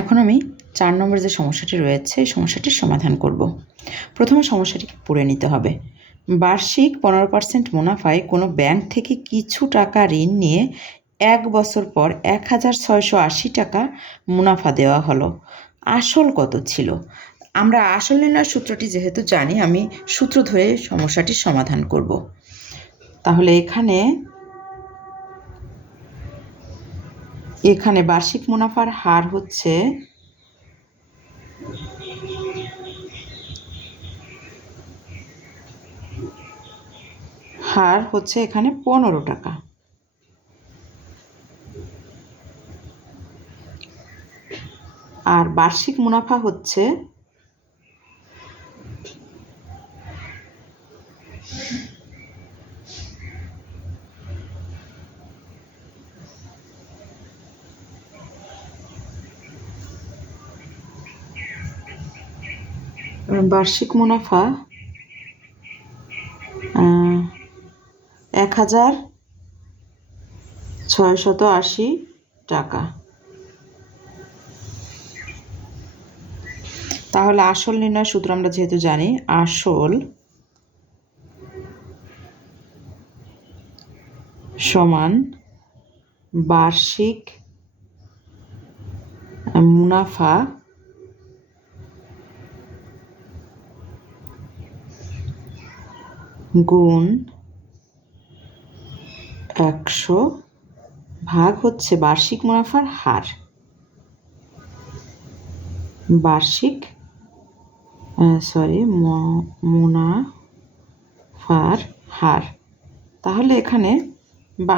এখন আমি 4 নম্বর যে সমস্যাটি রয়েছে এই সমস্যাটির সমাধান করব। প্রথমে সমস্যাটিকে পড়ে নিতে হবে। বার্ষিক 15% মুনাফায় কোনো ব্যাংক থেকে কিছু টাকা ঋণ নিয়ে 1 বছর পর 1680 টাকা মুনাফা দেওয়া হলো। আসল কত ছিল? আমরা আসল নির্ণয়ের সূত্রটি যেহেতু জানি, আমি সূত্র ধরে সমস্যাটির সমাধান করব। তাহলে এখানে বার্ষিক মুনাফার হার হচ্ছে এখানে 15 টাকা। আর বার্ষিক মুনাফা হচ্ছে বার্ষিক মুনাফা 1680 টাকা। তাহলে আসল নির্ণয় সূত্র আমরা যেহেতু জানি, আসল সমান বার্ষিক মুনাফা গুণ 100 ভাগ হচ্ছে বার্ষিক মুনাফার হার। মুনাফার হার। তাহলে এখানে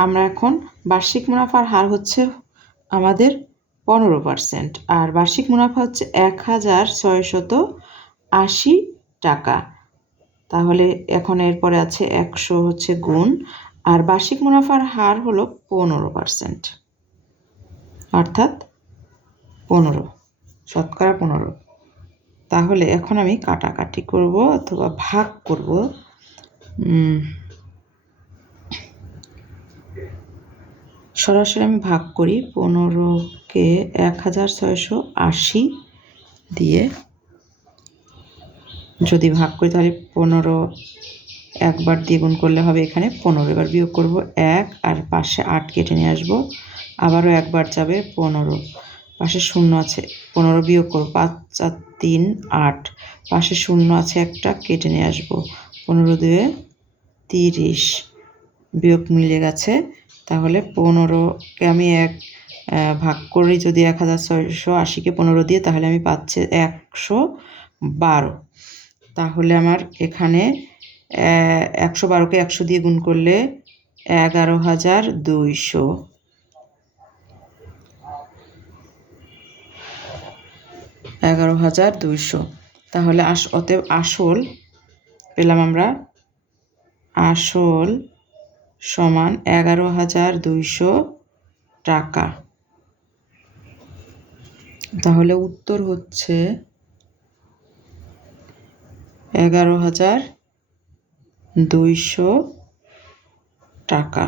আমরা এখন বার্ষিক মুনাফার হার হচ্ছে আমাদের 15%, আর বার্ষিক মুনাফা হচ্ছে 1680 টাকা। তাহলে এখন এরপরে আছে 100 হচ্ছে গুণ, আর বার্ষিক মুনাফার হার হলো 15%, অর্থাৎ 15, শতকরা 15। তাহলে এখন আমি কাটাকাটি করব অথবা ভাগ করব। সরাসরি আমি ভাগ করি। 15কে 1680 দিয়ে যদি ভাগ করি তাহলে 15 একবার দিয়ে গুণ করলে হবে এখানে 15। এবার বিয়োগ করব 1, আর পাশে 8 কেটে নিয়ে আসবো। আবারও একবার যাবে 15, পাশে 0 আছে, 15 বিয়োগ করব, 5 4 3 8, পাশে 0 আছে একটা, কেটে নিয়ে আসবো। 15 2 30, বিয়োগ মিলে গেছে। তাহলে 15কে আমি ভাগ করি যদি 1680কে 15 দিয়ে, তাহলে আমি পাচ্ছি 112। তাহলে আমার এখানে 112কে 100 দিয়ে গুণ করলে 11,200। তাহলে অতএব আসল পেলাম আমরা, আসল সমান 11,200 টাকা। তাহলে উত্তর হচ্ছে 11,200 টাকা।